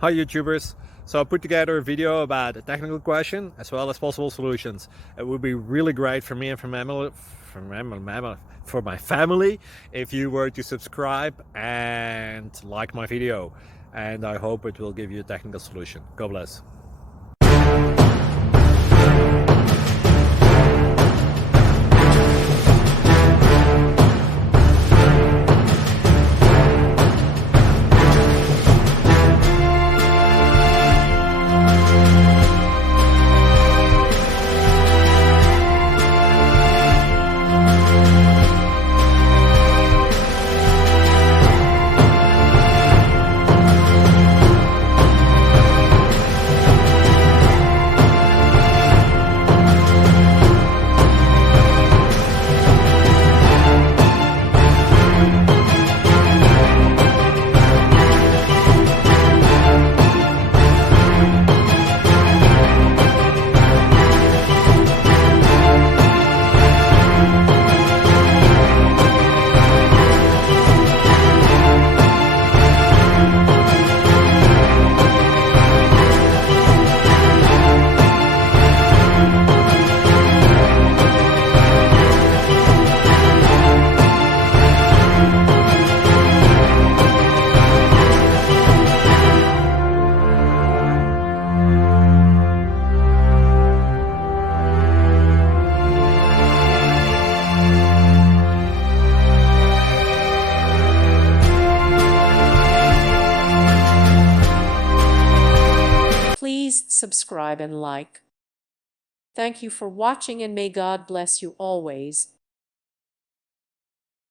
Hi YouTubers! So I put together a video about a technical question as well as possible solutions. It would be really great for me and for my family if you were to subscribe and like my video, and I hope it will give you a technical solution. God bless. Please subscribe and like. Thank you for watching, and may God bless you always.